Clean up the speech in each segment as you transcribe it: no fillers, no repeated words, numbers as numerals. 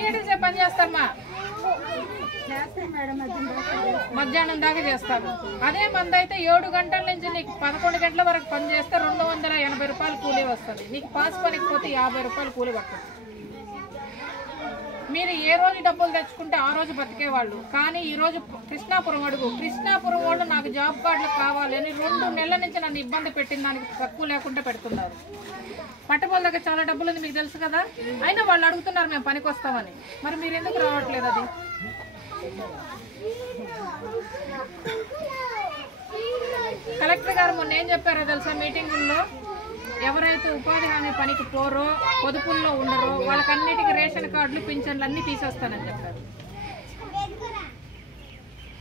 ఎన్ని గంటల సేపు పని చేస్తారమ్మా? మధ్యాహ్నం దాకా చేస్తారు. అదే మంది అయితే 7 గంటల నుంచి నీకు 11 గంటల వరకు పని చేస్తే 280 రూపాయలు కూలీ వస్తుంది. నీకు పాస్ పనికి పోతే 50 రూపాయలు కూలీ పడుతుంది. మీరు ఏ రోజు డబ్బులు తెచ్చుకుంటే ఆ రోజు బతికేవాళ్ళు. కానీ ఈరోజు కృష్ణాపురం అడుగు, కృష్ణాపురం వాళ్ళు నాకు జాబ్ కార్డులు కావాలని 2 నెలల నుంచి నన్ను ఇబ్బంది పెట్టిన దానికి తక్కువ లేకుండా పెడుతున్నారు. పట్టపొల దగ్గర చాలా డబ్బులు ఉంది మీకు తెలుసు కదా, అయినా వాళ్ళు అడుగుతున్నారు మేము పనికి వస్తామని. మరి మీరు ఎందుకు రావట్లేదు? అది కలెక్టర్ గారు మొన్న ఏం చెప్పారో తెలుసా మీటింగుల్లో? ఎవరైతే ఉపాధి హామీ పనికి పోరో, పొదుపుల్లో ఉండరో వాళ్ళకన్నిటికీ రేషన్ కార్డులు, పింఛన్లు అన్నీ తీసేస్తానని చెప్పారు.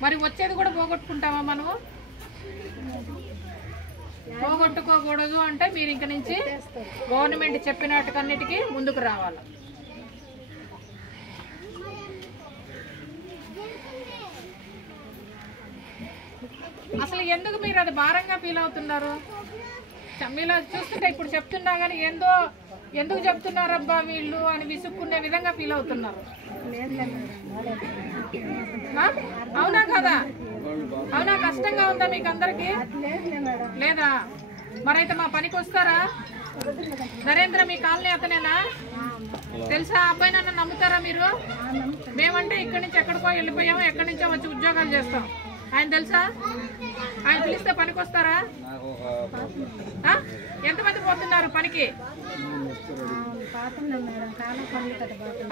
మరి వచ్చేది కూడా పోగొట్టుకుంటామా మనము? పోగొట్టుకోకూడదు అంటే మీరు ఇంక నుంచి గవర్నమెంట్ చెప్పినట్టుకన్నిటికీ ముందుకు రావాలి. అసలు ఎందుకు మీరు అది భారంగా ఫీల్ అవుతున్నారు? మీలా చూస్తుంటే ఇప్పుడు చెప్తున్నా కానీ ఎందుకు చెప్తున్నారబ్బా వీళ్ళు అని విసుక్కునే విధంగా ఫీల్ అవుతున్నారు. అవునా కదా? అవునా? కష్టంగా ఉందా మీకు అందరికి? లేదా? మరైతే మా పనికి వస్తారా? నరేంద్ర మీ కాలనీ అతనేనా? తెలుసా? అబ్బాయి నన్ను నమ్ముతారా మీరు? మేమంటే ఇక్కడి నుంచి ఎక్కడికో వెళ్ళిపోయాము, ఎక్కడి నుంచో వచ్చి ఉద్యోగాలు చేస్తాం. ఆయన తెలుసా? ఆయన పిలిస్తే పనికి వస్తారా? ఎంతమంది పోతున్నారు పనికి?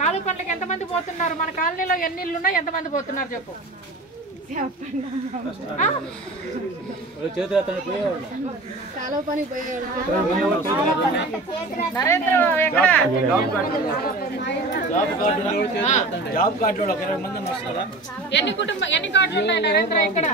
కాలు పనులకి ఎంతమంది పోతున్నారు? మన కాలనీలో ఎన్ని ఇళ్ళు ఉన్నాయి? ఎంతమంది పోతున్నారు చెప్పు. నరేంద్ర ఎక్కడ? ఎన్ని కార్డులు ఉన్నాయి నరేంద్ర ఇక్కడ?